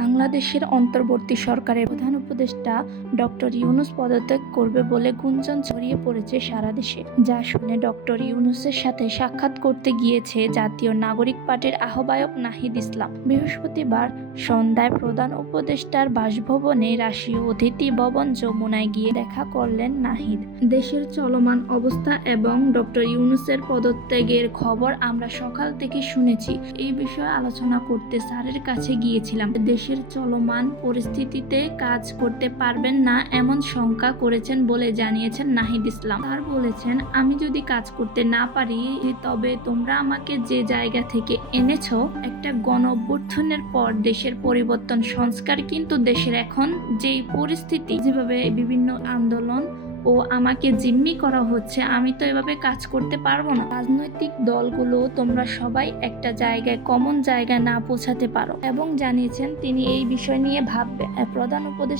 বাংলাদেশের অন্তর্বর্তী সরকারের প্রধান উপদেষ্টা ডক্টর ইউনূস পদত্যাগ করবে বলে গুঞ্জন ছড়িয়ে পড়েছে সারা দেশে, যা শুনে ডক্টর ইউনূসের সাথে সাক্ষাৎ করতে গিয়েছে জাতীয় নাগরিক পার্টির আহ্বায়ক নাহিদ ইসলাম। বৃহস্পতিবার সন্ধ্যায় প্রধান উপদেষ্টার বাসভবনে রাষ্ট্রীয় অতিথি ভবন যমুনায় গিয়ে দেখা করলেন নাহিদ। দেশের চলমান অবস্থা এবং ডক্টর ইউনূসের পদত্যাগের খবর আমরা সকাল থেকে শুনেছি। এই বিষয়ে আলোচনা করতে স্যারের কাছে গিয়েছিলাম। দেশের চলমান পরিস্থিতিতে কাজ করতে পারবেন না এমন শঙ্কা করেছেন বলে জানিয়েছেন নাহিদ ইসলাম। স্যার বলেছেন, আমি যদি কাজ করতে না পারি তবে তোমরা আমাকে যে জায়গা থেকে এনেছো, একটা গণঅভ্যুত্থানের পর দেশের পরিবর্তন সংস্কার, কিন্তু দেশের এখন যেই পরিস্থিতি, যেভাবে বিভিন্ন আন্দোলন ও আমাকে জিম্মি করা হচ্ছে, আমি তো এভাবে কাজ করতে পারবো না। রাজনৈতিক দলগুলো তোমরা সবাই একটা জায়গায় কমন জায়গায় না পৌঁছাতে পারো, এবং জানিয়েছেন তিনি এই বিষয় নিয়ে ভাববেন। প্রধান উপদেষ্টা